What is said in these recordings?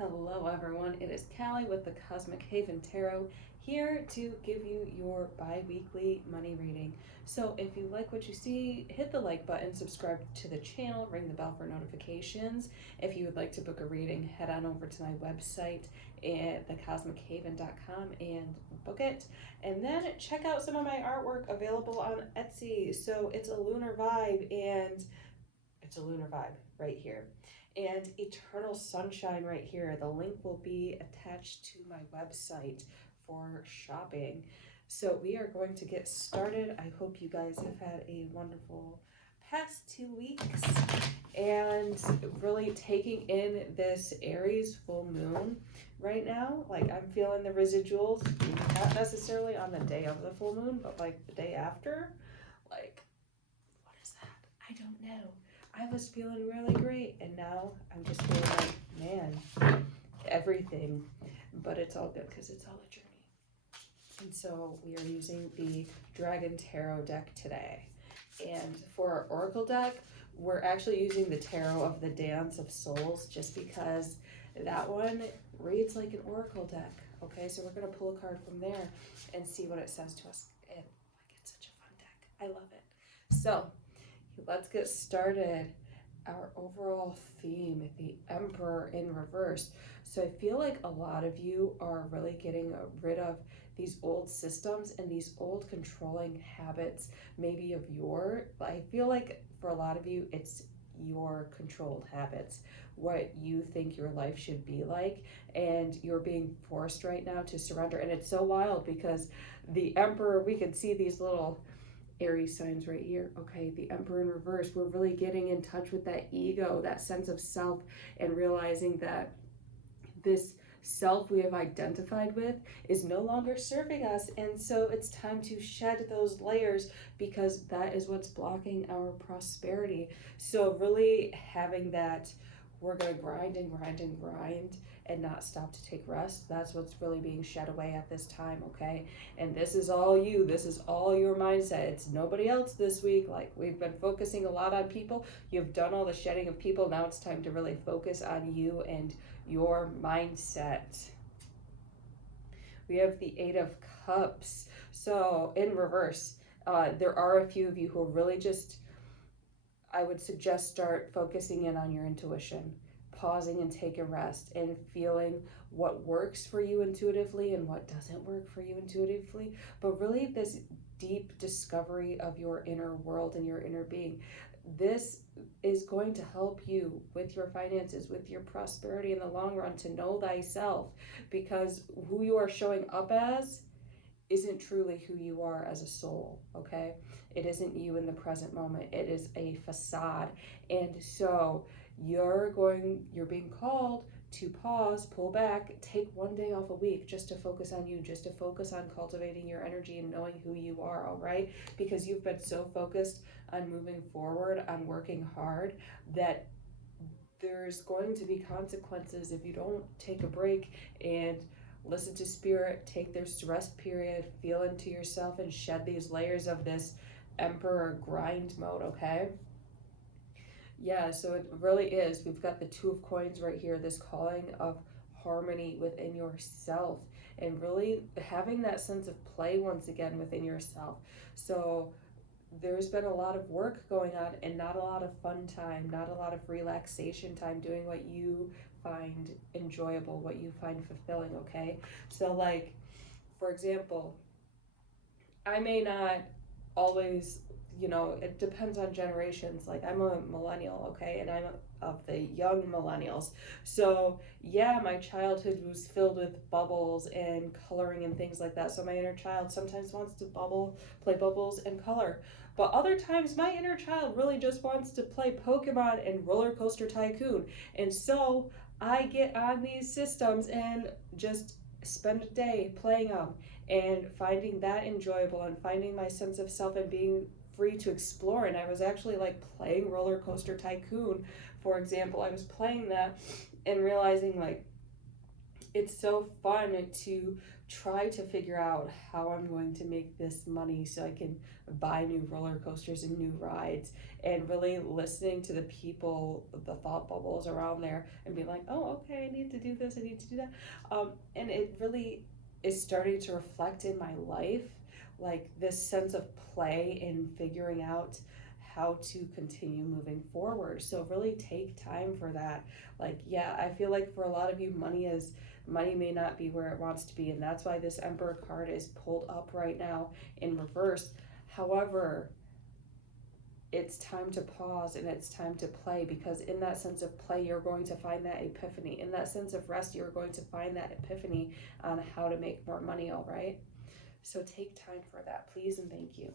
Hello, everyone. It is Callie with the Cosmic Haven Tarot here to give you your bi weekly money reading. So, if you like what you see, hit the like button, subscribe to the channel, ring the bell for notifications. If you would like to book a reading, head on over to my website at thecosmichaven.com and book it. And then check out some of my artwork available on Etsy. So, it's a lunar vibe, and it's a lunar vibe right here, and Eternal Sunshine right here. The link will be attached to my website for shopping. So we are going to get started. I hope you guys have had a wonderful past 2 weeks and really taking in this Aries full moon right now. Like, I'm feeling the residuals, not necessarily on the day of the full moon, but like the day after. Like, what is that? I don't know. I was feeling really great, and now I'm just feeling like, man, everything. But it's all good because it's all a journey. And so we are using the Dragon Tarot deck today. And for our Oracle deck, we're actually using the Tarot of the Dance of Souls just because that one reads like an Oracle deck. Okay, so we're going to pull a card from there and see what it says to us. And like, it's such a fun deck. I love it. So let's get started. Our overall theme, the Emperor in reverse. So I feel like a lot of you are really getting rid of these old systems and these old controlling habits, maybe of I feel like for a lot of you, it's your controlled habits, what you think your life should be like, and you're being forced right now to surrender. And it's so wild because the Emperor, we can see these little Aries signs right here. Okay, the Emperor in reverse. We're really getting in touch with that ego, that sense of self, and realizing that this self we have identified with is no longer serving us. And so it's time to shed those layers because that is what's blocking our prosperity. So really having that, we're going to grind and grind and grind and not stop to take rest. That's what's really being shed away at this time, okay? And this is all you. This is all your mindset. It's nobody else this week. Like, we've been focusing a lot on people. You've done all the shedding of people. Now it's time to really focus on you and your mindset. We have the Eight of Cups. So in reverse, there are a few of you who are really just, I would suggest start focusing in on your intuition, pausing and take a rest and feeling what works for you intuitively and what doesn't work for you intuitively, but really this deep discovery of your inner world and your inner being. This is going to help you with your finances, with your prosperity in the long run, to know thyself, because who you are showing up as isn't truly who you are as a soul, okay? It isn't you in the present moment. It is a facade. And so you're being called to pause, pull back, take one day off a week just to focus on you, just to focus on cultivating your energy and knowing who you are, all right? Because you've been so focused on moving forward, on working hard, that there's going to be consequences if you don't take a break and listen to spirit, take this rest period, feel into yourself, and shed these layers of this Emperor grind mode, okay? Yeah, so it really is. We've got the Two of Coins right here, this calling of harmony within yourself and really having that sense of play once again within yourself. So there's been a lot of work going on and not a lot of fun time, not a lot of relaxation time doing what you find enjoyable, what you find fulfilling, okay? So like, for example, I may not always, it depends on generations. Like, I'm a millennial, okay, and I'm of the young millennials. So yeah, my childhood was filled with bubbles and coloring and things like that. So my inner child sometimes wants to play bubbles and color. But other times my inner child really just wants to play Pokemon and Roller Coaster Tycoon. And so I get on these systems and just spend a day playing them and finding that enjoyable and finding my sense of self and being free to explore. And I was actually like playing Roller Coaster Tycoon, for example. I was playing that and realizing like it's so fun to try to figure out how I'm going to make this money so I can buy new roller coasters and new rides, and really listening to the people, the thought bubbles around there, and be like, oh, okay, I need to do this, I need to do that. And it really is starting to reflect in my life, like this sense of play in figuring out how to continue moving forward. So really take time for that. Like, yeah, I feel like for a lot of you, money may not be where it wants to be, and that's why this Emperor card is pulled up right now in reverse. However, it's time to pause and it's time to play, because in that sense of play, you're going to find that epiphany. In that sense of rest, you're going to find that epiphany on how to make more money, all right? So take time for that, please and thank you.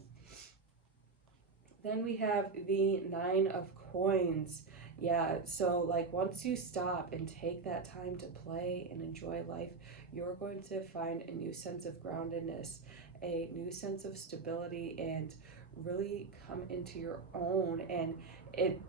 Then we have the Nine of Coins. Yeah, so like once you stop and take that time to play and enjoy life, you're going to find a new sense of groundedness, a new sense of stability, and really come into your own. And it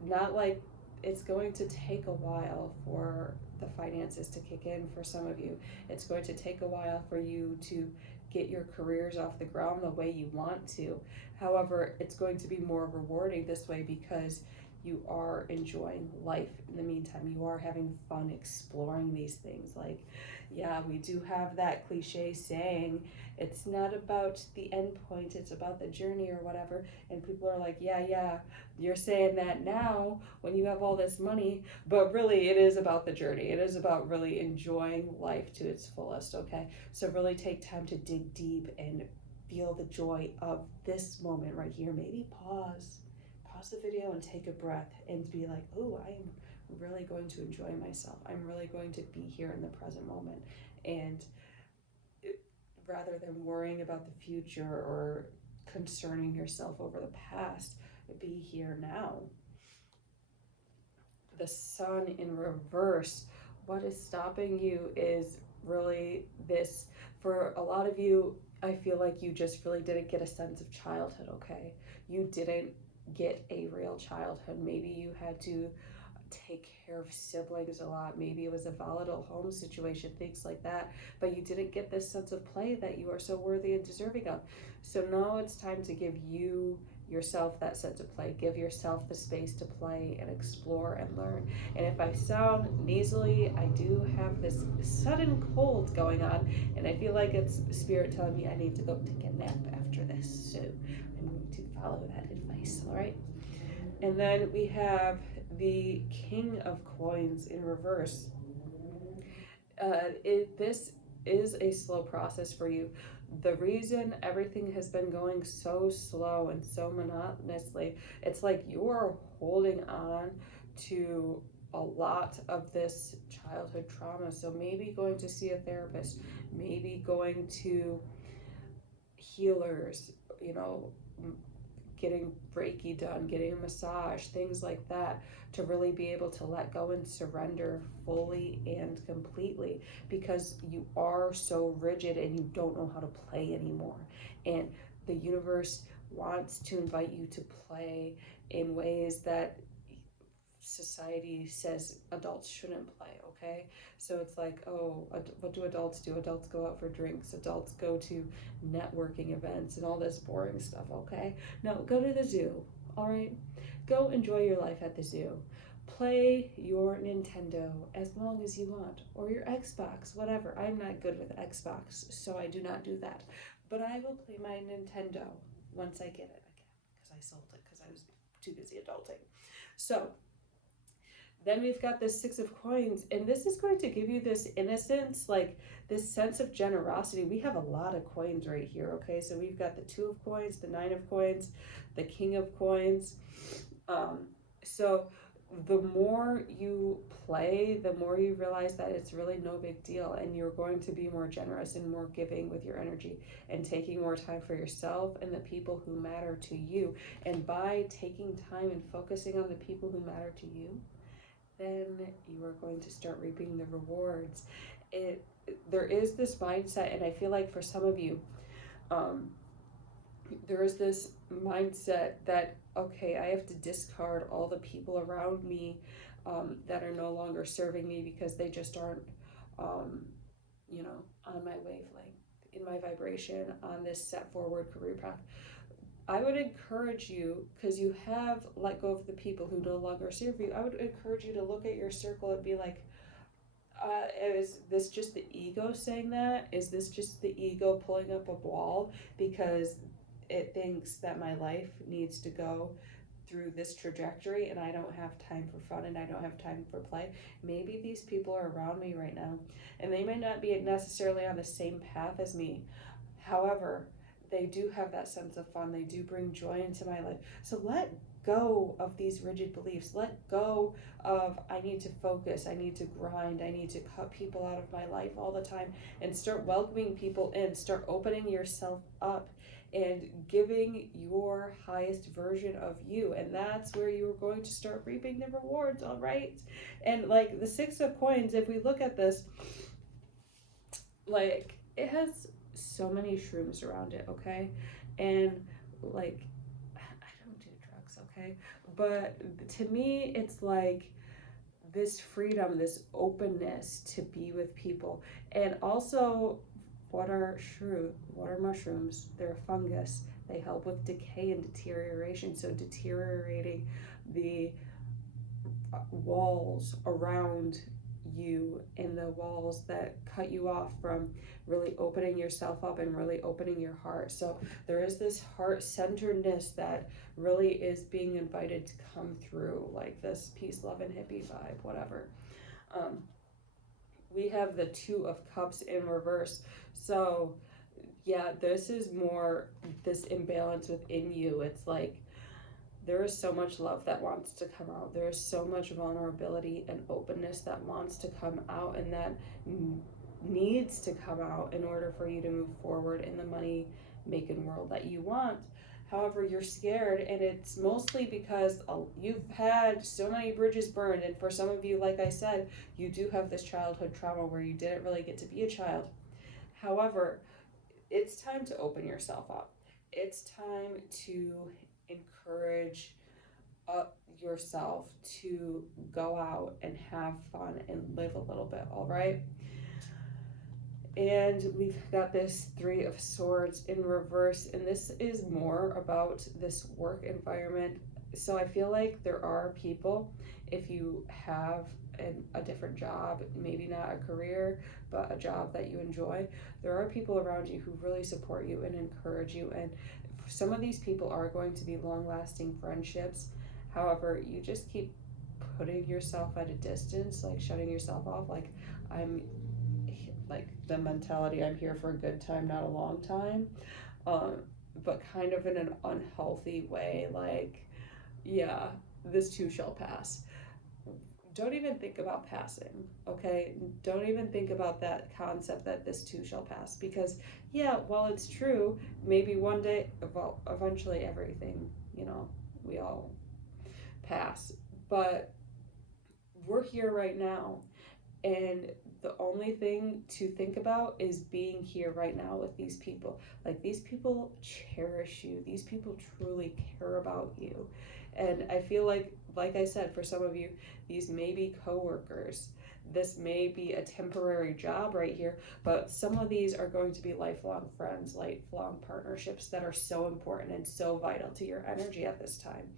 not like it's going to take a while for the finances to kick in for some of you. It's going to take a while for you to get your careers off the ground the way you want to. However, it's going to be more rewarding this way because you are enjoying life in the meantime. You are having fun exploring these things. Like, yeah, we do have that cliche saying, it's not about the end point, it's about the journey or whatever. And people are like, yeah, you're saying that now when you have all this money, but really it is about the journey. It is about really enjoying life to its fullest, okay? So really take time to dig deep and feel the joy of this moment right here. Maybe pause the video and take a breath and be like, oh, I am really going to enjoy myself. I'm really going to be here in the present moment. And rather than worrying about the future or concerning yourself over the past, be here now. The Sun in reverse. What is stopping you is really this. For a lot of you, I feel like you just really didn't get a sense of childhood, okay? You didn't get a real childhood. Maybe you had to take care of siblings a lot. Maybe it was a volatile home situation, things like that. But you didn't get this sense of play that you are so worthy and deserving of. So now it's time to give yourself that sense of play. Give yourself the space to play and explore and learn. And if I sound nasally, I do have this sudden cold going on, and I feel like it's spirit telling me I need to go take a nap after this. So I'm going to follow that advice, all right? And then we have the King of Coins in reverse. This is a slow process for you. The reason everything has been going so slow and so monotonously, it's like you are holding on to a lot of this childhood trauma. So maybe going to see a therapist, maybe going to healers, getting Reiki done, getting a massage, things like that, to really be able to let go and surrender fully and completely, because you are so rigid and you don't know how to play anymore. And the universe wants to invite you to play in ways that society says adults shouldn't play, okay? So it's like, oh, what do? Adults go out for drinks, adults go to networking events and all this boring stuff, okay? No, go to the zoo, all right? Go enjoy your life at the zoo. Play your Nintendo as long as you want, or your Xbox, whatever. I'm not good with Xbox, so I do not do that. But I will play my Nintendo once I get it again, because I sold it because I was too busy adulting. So then we've got this Six of Coins, and this is going to give you this innocence, like this sense of generosity. We have a lot of coins right here, okay? So we've got the Two of Coins, the Nine of Coins, the King of Coins. So the more you play, the more you realize that it's really no big deal, and you're going to be more generous and more giving with your energy and taking more time for yourself and the people who matter to you. And by taking time and focusing on the people who matter to you, then you are going to start reaping the rewards. There is this mindset, and I feel like for some of you, there is this mindset that, okay, I have to discard all the people around me that are no longer serving me because they just aren't you know, on my wavelength, in my vibration, on this set forward career path. I would encourage you, because you have let go of the people who no longer serve you, I would encourage you to look at your circle and be like, is this just the ego saying that? Is this just the ego pulling up a wall because it thinks that my life needs to go through this trajectory and I don't have time for fun and I don't have time for play? Maybe these people are around me right now and they may not be necessarily on the same path as me. However, they do have that sense of fun. They do bring joy into my life. So let go of these rigid beliefs. Let go of I need to focus, I need to grind, I need to cut people out of my life all the time, and start welcoming people in. Start opening yourself up and giving your highest version of you, and that's where you're going to start reaping the rewards. All right. And like the Six of Coins, if we look at this, like it has so many shrooms around it, okay? And like I don't do drugs, okay? But to me it's like this freedom, this openness to be with people. And also, what are mushrooms? They're a fungus. They help with decay and deterioration. So deteriorating the walls around you and the walls that cut you off from really opening yourself up and really opening your heart. So there is this heart-centeredness that really is being invited to come through, like this peace, love, and hippie vibe, whatever. um, we have the Two of Cups in reverse. So yeah, this is more this imbalance within you. It's like there is so much love that wants to come out. There is so much vulnerability and openness that wants to come out and that needs to come out in order for you to move forward in the money making world that you want. However, you're scared, and it's mostly because you've had so many bridges burned. And for some of you, like I said, you do have this childhood trauma where you didn't really get to be a child. However, it's time to open yourself up. It's time to encourage yourself to go out and have fun and live a little bit, all right? And we've got this Three of Swords in reverse, and this is more about this work environment. So I feel like there are people, if you have a different job, maybe not a career, but a job that you enjoy, there are people around you who really support you and encourage you. And some of these people are going to be long-lasting friendships. However, you just keep putting yourself at a distance, like shutting yourself off, like I'm like the mentality I'm here for a good time, not a long time, um, but kind of in an unhealthy way. Like, yeah, this too shall pass. Don't even think about passing, okay? Don't even think about that concept that this too shall pass, because, yeah, while it's true, maybe one day, well, eventually everything, you know, we all pass, but we're here right now. And the only thing to think about is being here right now with these people. Like, these people cherish you. These people truly care about you. And I feel like I said, for some of you, these may be coworkers. This may be a temporary job right here, but some of these are going to be lifelong friends, lifelong partnerships that are so important and so vital to your energy at this time.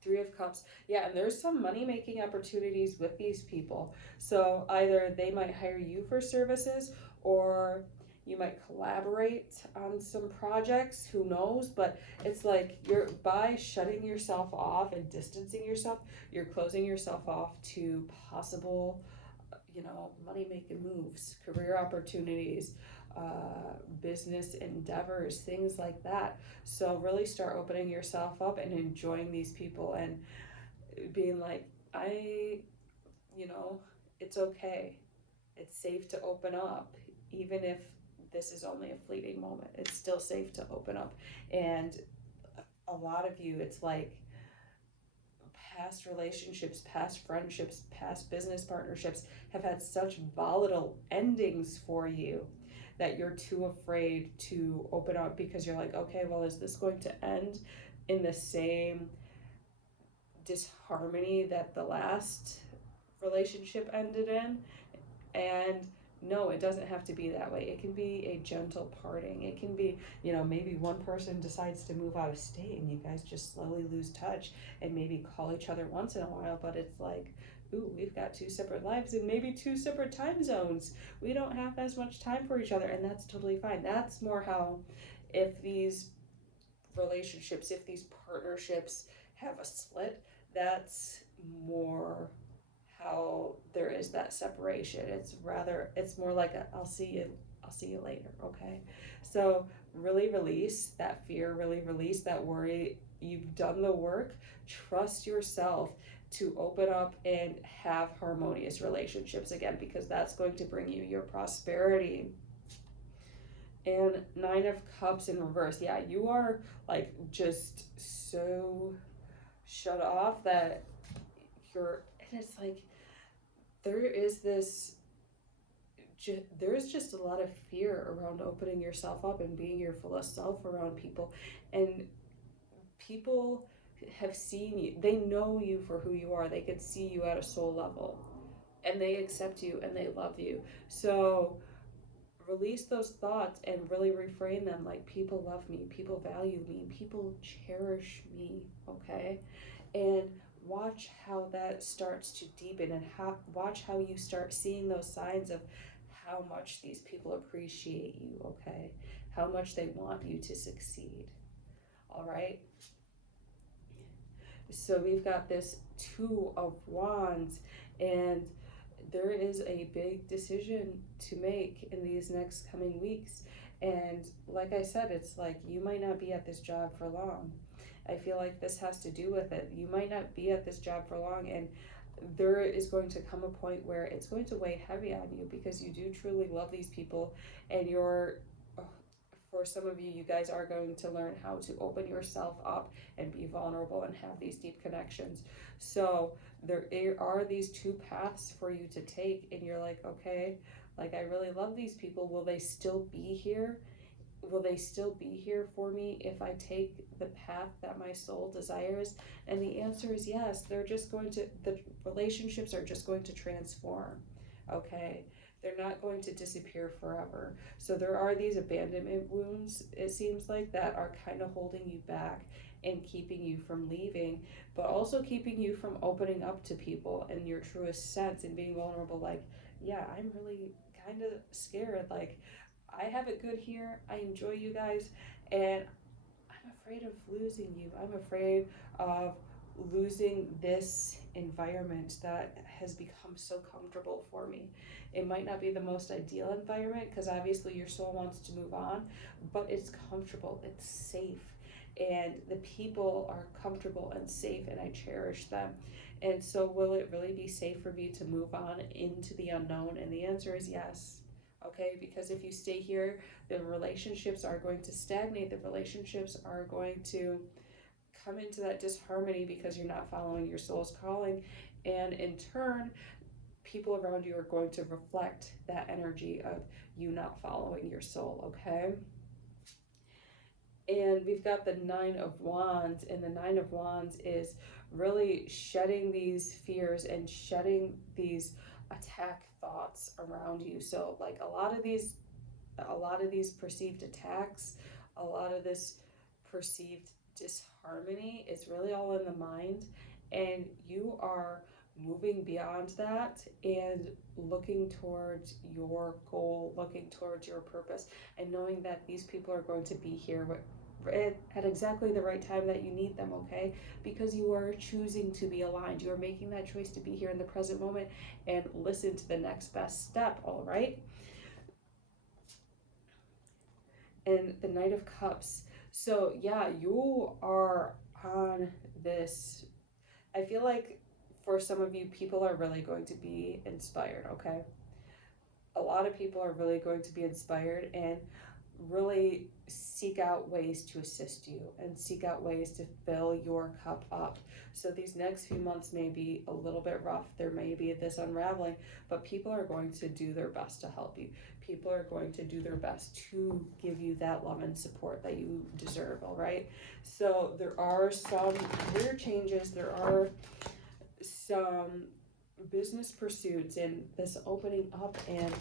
Three of Cups. Yeah, and there's some money making opportunities with these people. So either they might hire you for services, or you might collaborate on some projects, who knows? But it's like you're, by shutting yourself off and distancing yourself, you're closing yourself off to possible, you know, money making moves, career opportunities, business endeavors, things like that. So really start opening yourself up and enjoying these people and being like, you know, it's okay. It's safe to open up, even if this is only a fleeting moment. It's still safe to open up. And a lot of you, it's like past relationships, past friendships, past business partnerships have had such volatile endings for you that you're too afraid to open up, because you're like, okay, well, is this going to end in the same disharmony that the last relationship ended in? And no, it doesn't have to be that way. It can be a gentle parting. It can be, maybe one person decides to move out of state and you guys just slowly lose touch and maybe call each other once in a while, but it's like, ooh, we've got two separate lives and maybe two separate time zones. We don't have as much time for each other, and that's totally fine. That's more how, if these relationships, if these partnerships have a split, that's more how there is that separation. It's more like I'll see you later, okay? So really release that fear, really release that worry. You've done the work. Trust yourself to open up and have harmonious relationships again, because that's going to bring you your prosperity. And Nine of Cups in reverse. Yeah, you are like just so shut off that and it's like there is this, there's just a lot of fear around opening yourself up and being your fullest self around people. And people have seen you, they know you for who you are, they could see you at a soul level, and they accept you and they love you. So release those thoughts and really reframe them like, people love me, people value me, people cherish me, okay? And watch how that starts to deepen, and watch how you start seeing those signs of how much these people appreciate you, okay? How much they want you to succeed. All right? So we've got this Two of Wands, and there is a big decision to make in these next coming weeks. And like I said, it's like you might not be at this job for long. I feel like this has to do with it. You might not be at this job for long, and there is going to come a point where it's going to weigh heavy on you, because you do truly love these people, and for some of you, you guys are going to learn how to open yourself up and be vulnerable and have these deep connections. So there are these two paths for you to take, and you're like, okay, like I really love these people. Will they still be here? Will they still be here for me if I take the path that my soul desires? And the answer is yes. The relationships are just going to transform, okay? They're not going to disappear forever. So there are these abandonment wounds, it seems like, that are kind of holding you back and keeping you from leaving, but also keeping you from opening up to people in your truest sense and being vulnerable. Like, yeah, I'm really kind of scared. Like, I have it good here. I enjoy you guys, and I'm afraid of losing you. I'm afraid of losing this environment that has become so comfortable for me. It might not be the most ideal environment, because obviously your soul wants to move on, but it's comfortable, it's safe, and the people are comfortable and safe, and I cherish them. And so, will it really be safe for me to move on into the unknown? And the answer is yes. Okay, because if you stay here, the relationships are going to stagnate, the relationships are going to come into that disharmony because you're not following your soul's calling, and in turn, people around you are going to reflect that energy of you not following your soul, okay? And we've got the Nine of Wands, and the Nine of Wands is really shedding these fears and shedding these attack thoughts around you. So like a lot of these perceived attacks, a lot of this perceived disharmony is really all in the mind, and you are moving beyond that and looking towards your goal, looking towards your purpose, and knowing that these people are going to be here at exactly the right time that you need them, okay? Because you are choosing to be aligned. You are making that choice to be here in the present moment and listen to the next best step, all right? And the Knight of Cups. So yeah, you are on this. I feel like for some of you, people are really going to be inspired, okay? A lot of people are really going to be inspired and really seek out ways to assist you and seek out ways to fill your cup up. So these next few months may be a little bit rough. There may be this unraveling, but people are going to do their best to help you. People are going to do their best to give you that love and support that you deserve, all right? So there are some career changes. There are some business pursuits and this opening up and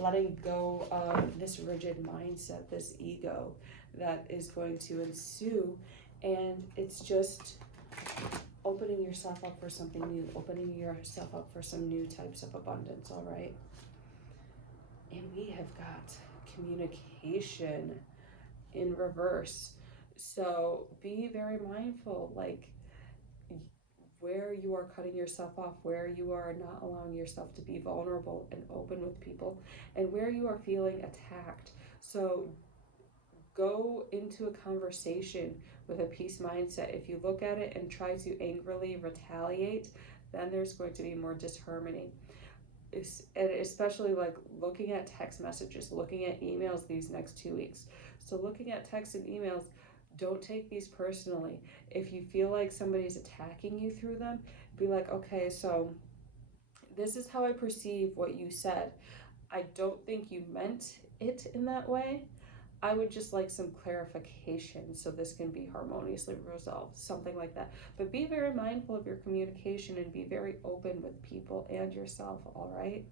letting go of this rigid mindset, this ego that is going to ensue. And it's just opening yourself up for something new, opening yourself up for some new types of abundance, all right? And we have got communication in reverse. So be very mindful, like where you are cutting yourself off, where you are not allowing yourself to be vulnerable and open with people, and where you are feeling attacked. So go into a conversation with a peace mindset. If you look at it and try to angrily retaliate, then there's going to be more disharmony. And especially like looking at text messages, looking at emails these next 2 weeks. So looking at texts and emails, don't take these personally. If you feel like somebody's attacking you through them, be like, okay, so this is how I perceive what you said. I don't think you meant it in that way. I would just like some clarification so this can be harmoniously resolved, something like that. But be very mindful of your communication and be very open with people and yourself, all right?